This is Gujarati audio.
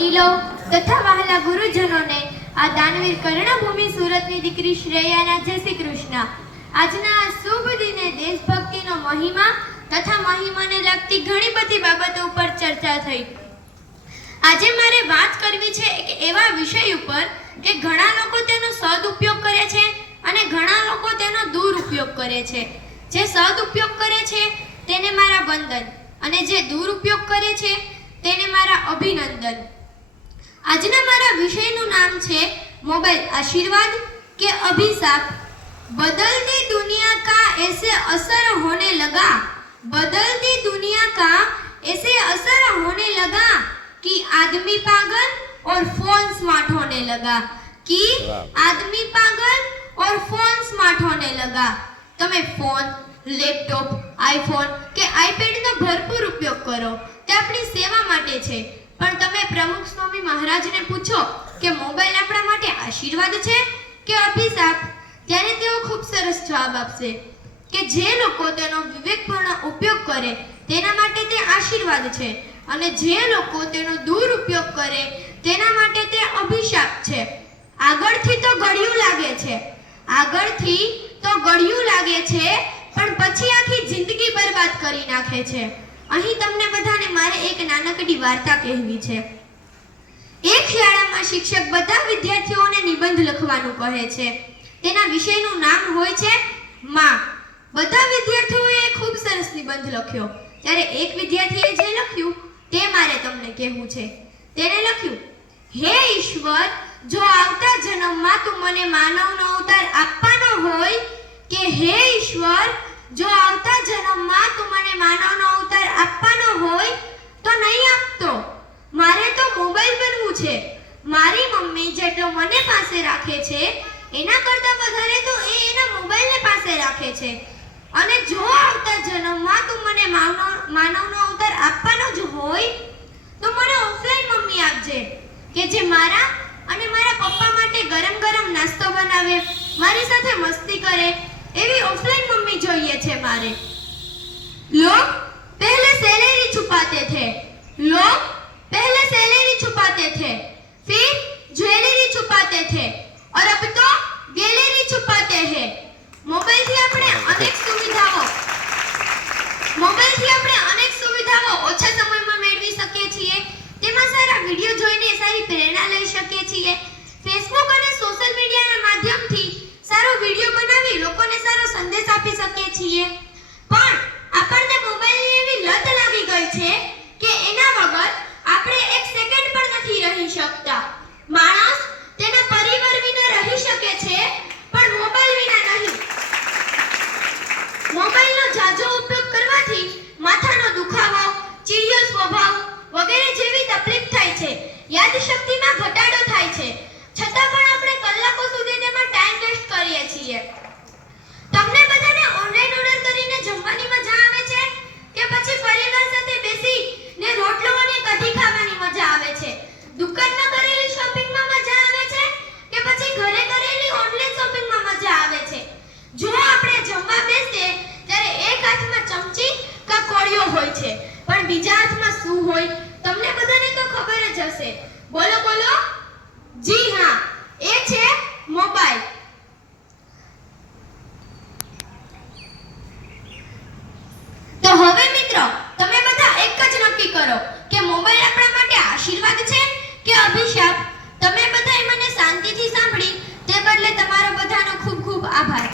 લો તથા વહાલા ગુરુજનોને આ દાનવીર કર્ણભૂમિ સુરતની દીકરી શ્રેયાના જય શ્રી કૃષ્ણ। આજના આ શુભ દિને દેશભક્તિનો મહિમા તથા મહિમાને લગતી ઘણી બધી બાબતો ઉપર ચર્ચા થઈ। આજે મારે વાત કરવી છે એક એવા વિષય ઉપર કે ઘણા લોકો તેનો સદુપયોગ કરે છે અને ઘણા લોકો તેનો દુરુપયોગ કરે છે। જે સદુપયોગ કરે છે તેને મારા વંદન અને જે દુરુપયોગ કરે છે તેને મારા અભિનંદન। આજના મારા વિષયનું નામ છે मोबाइल आशीर्वाद के अभिशाप। बदलती दुनिया का ऐसे असर होने लगा, बदलती दुनिया का ऐसे असर होने लगा कि आदमी पागल और फोन स्मार्ट होने लगा, कि आदमी पागल और फोन स्मार्ट होने लगा। તમે ફોન, લેપટોપ, આઈફોન કે આઈપેડનો ભરપૂર ઉપયોગ કરો, તે આપણી સેવા માટે છે। પણ તમે પ્રમુખ સ્વામી મહારાજને પૂછો કે મોબાઈલ આપણા માટે આશીર્વાદ છે કે અભિશાપ, ત્યારે તેઓ ખૂબ સરસ જવાબ આપશે કે જે લોકો તેનો વિવેકપૂર્ણ ઉપયોગ કરે તેના માટે તે આશીર્વાદ છે અને જે લોકો તેનો દુરુપયોગ કરે તેના માટે તે અભિશાપ છે। આગળથી તો ગળ્યું લાગે છે, આગળથી તો ગળ્યું લાગે છે, પણ પછી આખી જિંદગી બરબાદ કરી નાખે છે। અહીં તમને બધાને મારે એક નાનકડી વાર્તા કહેવી છે। એક શાળામાં શિક્ષક બધા વિદ્યાર્થીઓને નિબંધ લખવાનું કહે છે। તેના વિષયનું નામ હોય છે માં। બધા વિદ્યાર્થીઓએ ખૂબ સરસ નિબંધ લખ્યો, ત્યારે એક વિદ્યાર્થીએ જે લખ્યું તે મારે તમને કહેવું છે। તેણે લખ્યું, હે ઈશ્વર, જો આવતા જન્મમાં તું મને માનવનો અવતાર આપવાનો હોય, કે હે ઈશ્વર, જો આવતા જન્મમાં તું મને માનવનો અવતાર આપવાનો હોય તો નહીં આપતો, મારે તો મોબાઈલ બનવું છે। મારી મમ્મી જેટલો મને પાસે રાખે છે એના કરતાં વધારે તો એ એના મોબાઈલને પાસે રાખે છે। અને જો આવતા જન્મમાં તું મને માનવનો અવતાર આપવાનો જ હોય તો મને ઓફલાઈન મમ્મી આપજે, કે જે મારા અને મારા પપ્પા માટે ગરમ ગરમ નાસ્તો બનાવે, મારી સાથે મસ્તી કરે, એવી ઓફલાઈન મમ્મી જોઈએ છે મારે। लोग पहले सैलरी छुपाते थे, लोग पहले सैलरी छुपाते थे, फिर ज्वेलरी छुपाते थे और अब तो गैलरी छुपाते हैं। मोबाइल થી આપણે અનેક સુવિધાઓ ઓછા સમયમાં મેળવી શકીએ છીએ। તેમાં સારા વિડિયો જોઈને સારી પ્રેરણા લઈ શકીએ છીએ। ફેસબુક અને સોશિયલ મીડિયાના માધ્યમથી સારો વિડિયો બનાવી લોકોને સારો સંદેશ આપી શકીએ છીએ। પણ આપણને મોબાઈલની એવી લત લાગી ગઈ છે કે એના વગર આપણે એક સેકન્ડ પણ નથી રહી શકતા। માણસ તેના પરિવાર વિના રહી શકે છે પણ મોબાઈલ વિના નહીં। મોબાઈલનો ઝાઝો ઉપયોગ કરવાથી માથાનો દુખાવો, ચીડિયો સ્વભાવ વગેરે જેવી તકલીફ થાય છે, યાદશક્તિમાં ઘટાડો થાય છે, છતાં પણ આપણે કલાકો સુધી તેમાં ટાઈમ વેસ્ટ કરીએ છીએ। તમને બધાને ઓનલાઈન ઓર્ડર કરીને જમવાની મજા આવે છે કે પછી પરિવાર સાથે બેસીને રોટલો અને કઢી ખાવાની મજા આવે છે? દુકાનમાં કરેલી શોપિંગમાં મજા આવે છે કે પછી ઘરે કરેલી ઓનલાઈન શોપિંગમાં મજા આવે છે? જો આપણે જમવા બેસીએ ત્યારે એક હાથમાં ચમચી કે કોળિયો હોય છે, પણ બીજા હાથમાં શું હોય તમને બધાને તો ખબર જ હશે। બોલો બોલો, જી હા, એ છે મોબાઈલ। તો હવે મિત્રો તમે બધા એક જ નક્કી કરો કે મોબાઈલ આપણા માટે આશીર્વાદ છે કે અભિશાપ। તમે બધાએ મને શાંતિથી સાંભળી તે બદલે તમારો બધાનો ખૂબ ખૂબ આભાર।